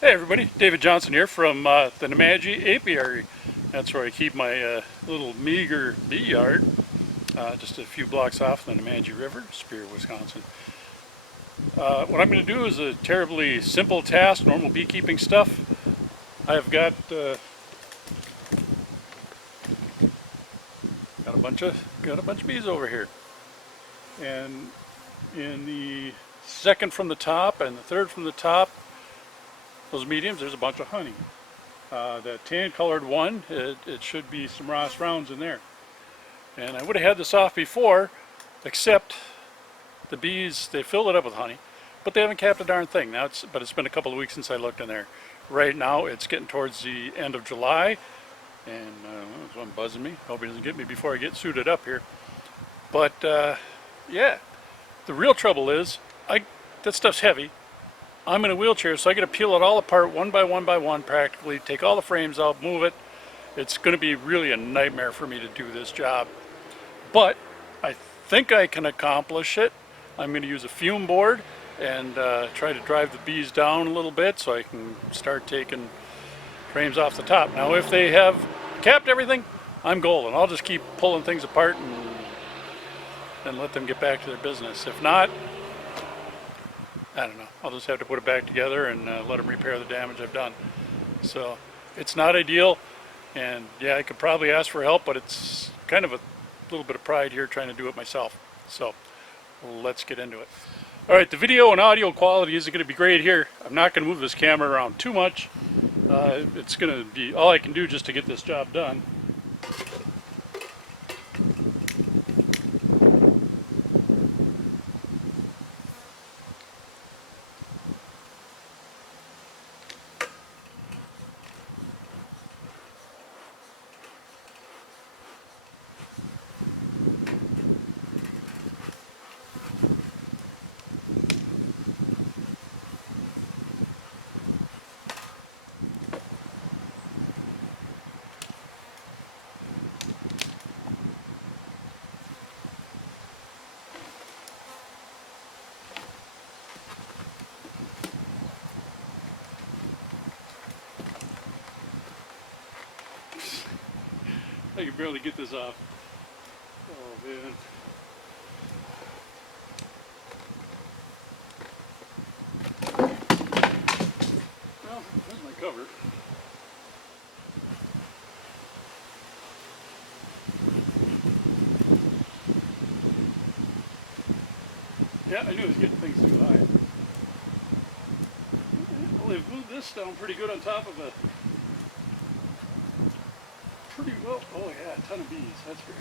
Hey everybody, David Johnson here from the Nemadji Apiary. That's where I keep my little meager bee yard, just a few blocks off the Nemadji River, Superior, Wisconsin. What I'm going to do is a terribly simple task, normal beekeeping stuff. I've got a bunch of bees over here, and in the second from the top and the third from the top, those mediums, there's a bunch of honey. The tan-colored one, it should be some Ross rounds in there. And I would have had this off before, except the bees, they filled it up with honey, but they haven't capped a darn thing. But it's been a couple of weeks since I looked in there. Right now, it's getting towards the end of July, and that's one buzzing me. Hope he doesn't get me before I get suited up here. But yeah, the real trouble is, that stuff's heavy. I'm in a wheelchair, so I got to peel it all apart one by one practically, take all the frames out, move it. It's going to be really a nightmare for me to do this job. But I think I can accomplish it. I'm going to use a fume board and try to drive the bees down a little bit so I can start taking frames off the top. Now if they have capped everything, I'm golden. I'll just keep pulling things apart and let them get back to their business. If not, I don't know. I'll just have to put it back together and let them repair the damage I've done. So it's not ideal, and yeah, I could probably ask for help, but it's kind of a little bit of pride here trying to do it myself. So let's get into it. All right, the video and audio quality isn't going to be great here. I'm not going to move this camera around too much. It's going to be all I can do just to get this job done. I can barely get this off. Oh man. Well, there's my cover. Yeah, I knew I was getting things too high. Well, they've moved this down pretty good on top of a pretty well. Oh yeah, a ton of bees. That's great.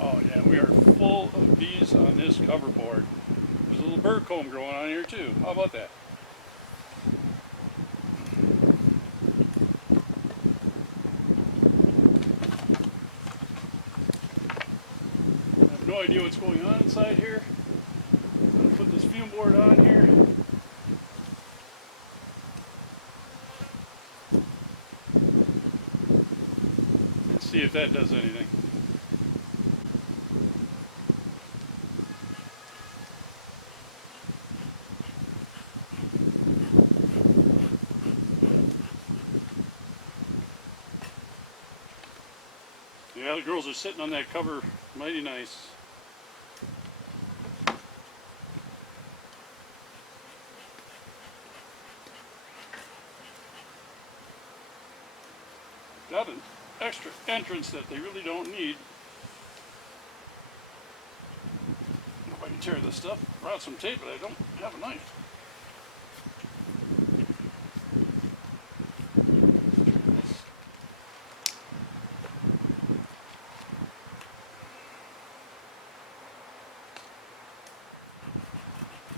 Oh yeah, we are full of bees on this cover board. There's a little bird comb growing on here too. How about that? I have no idea what's going on inside here. I'm going to put this fume board on here. And see if that does anything. Yeah, the girls are sitting on that cover mighty nice. Got an extra entrance that they really don't need. tear this stuff. Brought some tape, but I don't have a knife.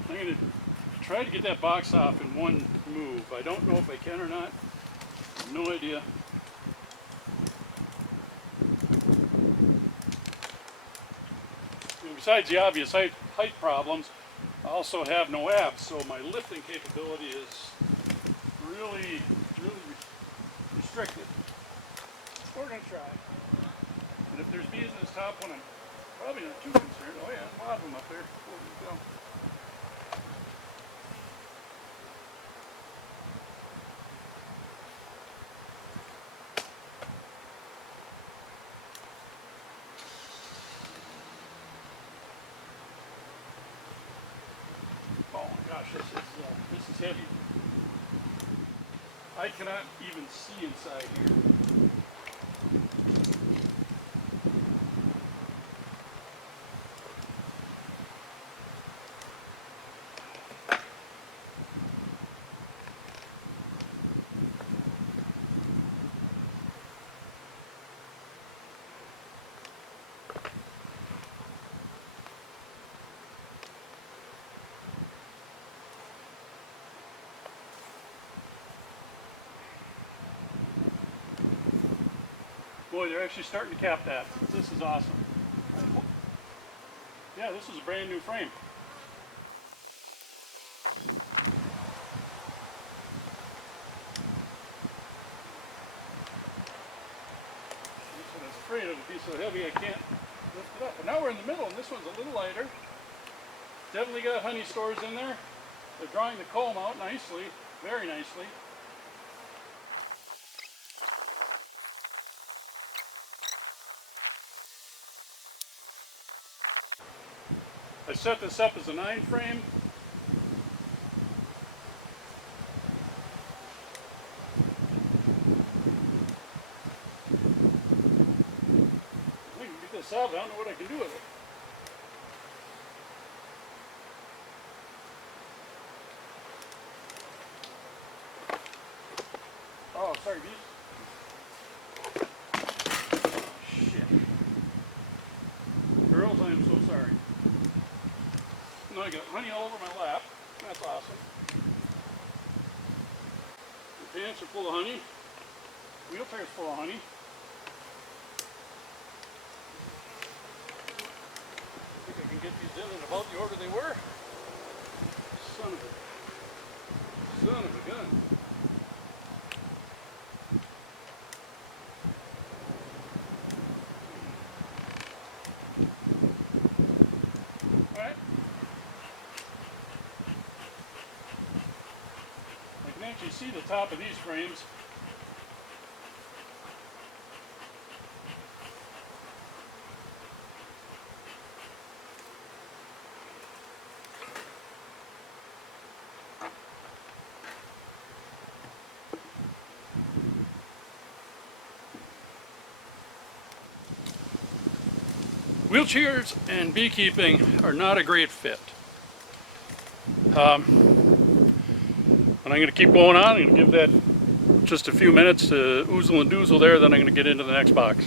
I'm going to try to get that box off in one move. I don't know if I can or not. I have no idea. And besides the obvious height problems, I also have no abs, so my lifting capability is really restricted. We're going to try. And if there's bees in this top one, I'm probably not too concerned. Oh yeah, there's a lot of them up there. Where did it go? Oh my gosh, this is heavy. I cannot even see inside here. Boy, they're actually starting to cap that. This is awesome. Yeah, this is a brand new frame. I was afraid it would be so heavy I can't lift it up. But now we're in the middle, and this one's a little lighter. Definitely got honey stores in there. They're drawing the comb out nicely, very nicely. I set this up as a 9 frame. I can get this out, I don't know what I can do with it. Oh, sorry, bees. Shit. Girls, I am so sorry. Now I got honey all over my lap. That's awesome. The pants are full of honey. Wheelchair's full of honey. I think I can get these in about the order they were. Son of a gun. Alright. I can actually see the top of these frames. Wheelchairs and beekeeping are not a great fit. And I'm going to keep going on. I'm going to give that just a few minutes to oozle and doozle there, then I'm going to get into the next box.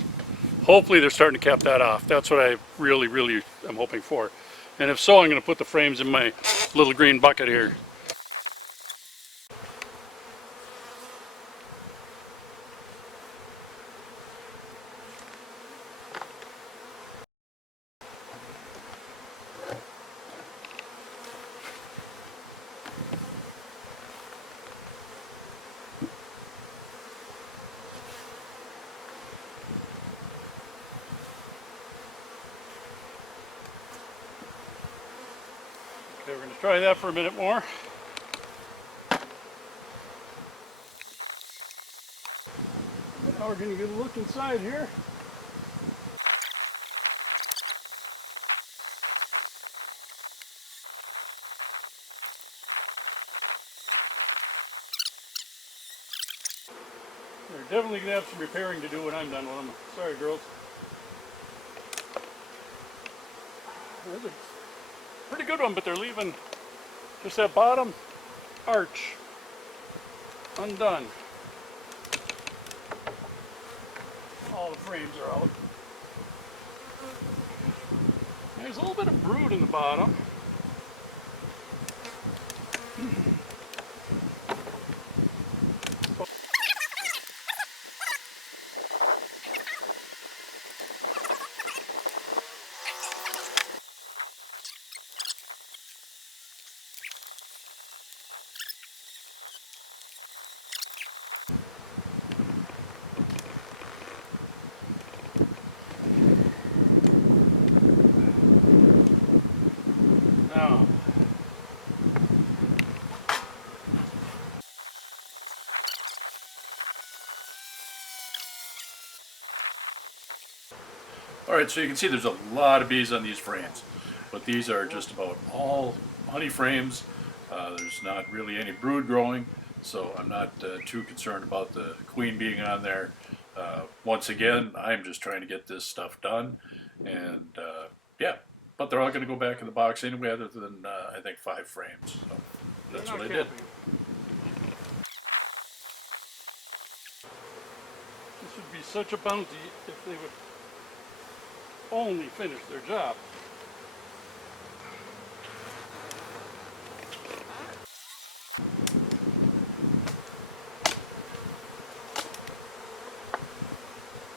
Hopefully they're starting to cap that off. That's what I really am hoping for. And if so, I'm going to put the frames in my little green bucket here. Okay, we're going to try that for a minute more. Now we're going to get a look inside here. They're definitely going to have some repairing to do when I'm done with them. Sorry, girls. Pretty good one, but they're leaving just that bottom arch undone. All the frames are out. There's a little bit of brood in the bottom. Now, all right, so you can see there's a lot of bees on these frames, but these are just about all honey frames. There's not really any brood growing, so I'm not too concerned about the queen being on there. Once again, I'm just trying to get this stuff done, and yeah, but they're all going to go back in the box anyway, other than I think 5 frames. So that's what I did. This would be such a bounty if they would only finish their job.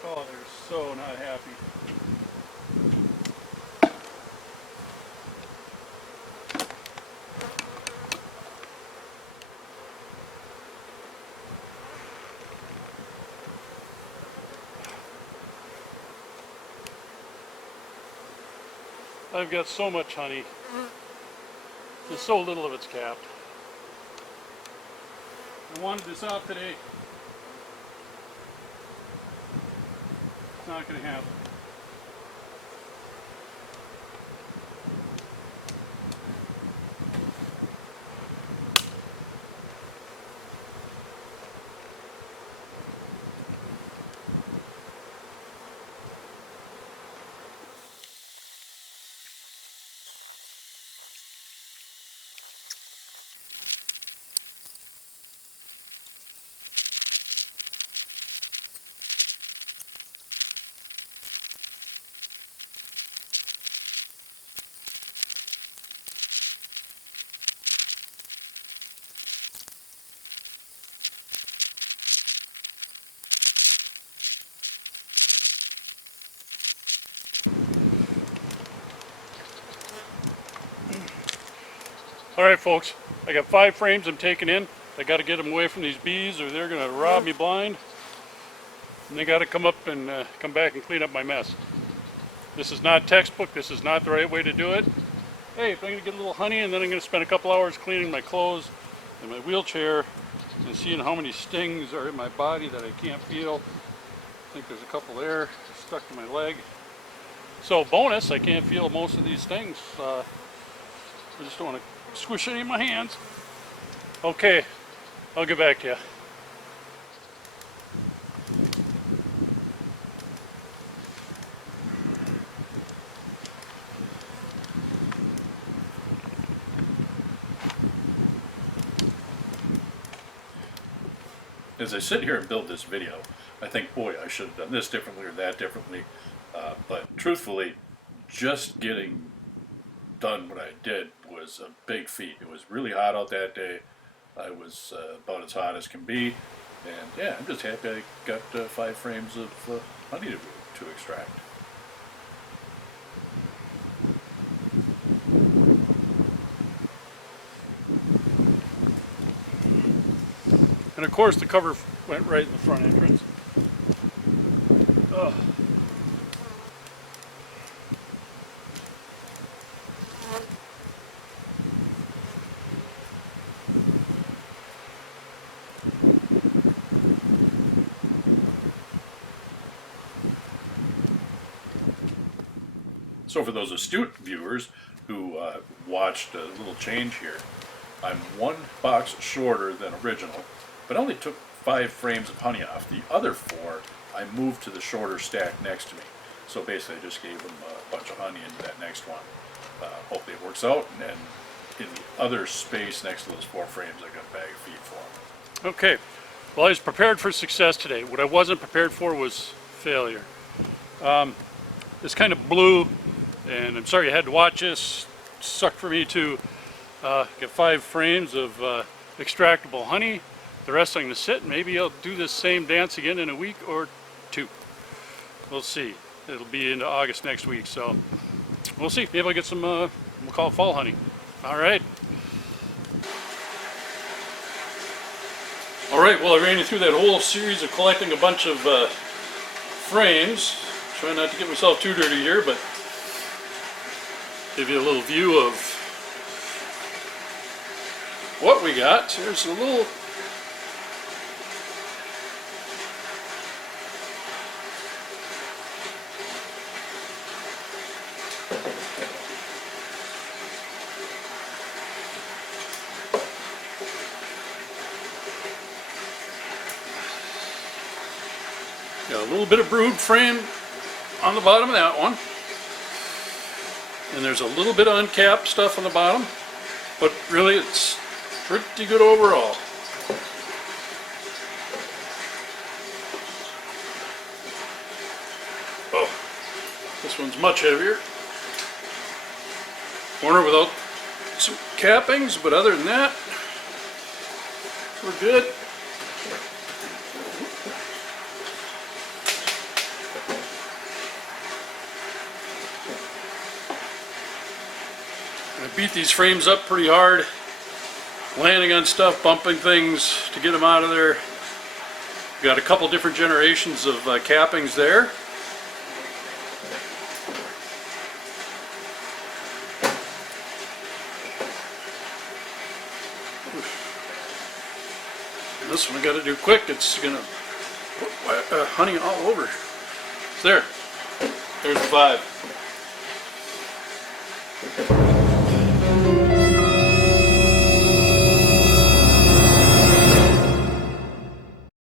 Oh, they're so not happy. I've got so much honey. There's so little of it's capped. I wanted this out today. It's not going to happen. All right, folks, I got 5 frames I'm taking in. I got to get them away from these bees or they're going to rob me blind. And they got to come up and come back and clean up my mess. This is not textbook. This is not the right way to do it. Hey, if I'm going to get a little honey and then I'm going to spend a couple hours cleaning my clothes and my wheelchair and seeing how many stings are in my body that I can't feel. I think there's a couple there stuck to my leg. So bonus, I can't feel most of these stings. I just don't want to squish any in my hands. Okay, I'll get back to you. As I sit here and build this video, I think, boy, I should have done this differently or that differently. But truthfully, just getting done what I did was a big feat. It was really hot out that day. I was about as hot as can be. And yeah, I'm just happy I got 5 frames of honey to extract. And of course the cover went right in the front entrance. Ugh. So for those astute viewers who watched a little change here, I'm 1 box shorter than original, but only took 5 frames of honey off. The other 4 I moved to the shorter stack next to me. So basically I just gave them a bunch of honey into that next one. hopefully it works out. And in the other space next to those 4 frames, I got a bag of feed for them. Okay. Well, I was prepared for success today. What I wasn't prepared for was failure. This kind of blew, and I'm sorry you had to watch this. It sucked for me to get 5 frames of extractable honey. The rest I'm going to sit, and maybe I'll do this same dance again in a week or 2. We'll see. It'll be into August next week, so we'll see. Maybe I'll get some, we'll call it fall honey. All right. All right, well, I ran you through that whole series of collecting a bunch of frames. Try not to get myself too dirty here, but give you a little view of what we got. There's a little got a little bit of brood frame on the bottom of that one. And there's a little bit of uncapped stuff on the bottom, but really it's pretty good overall. Oh, this one's much heavier. Corner without some cappings, but other than that, we're good. I beat these frames up pretty hard, landing on stuff, bumping things to get them out of there. Got a couple different generations of cappings there. And this one I got to do quick. It's gonna put honey all over. It's there. There's the 5.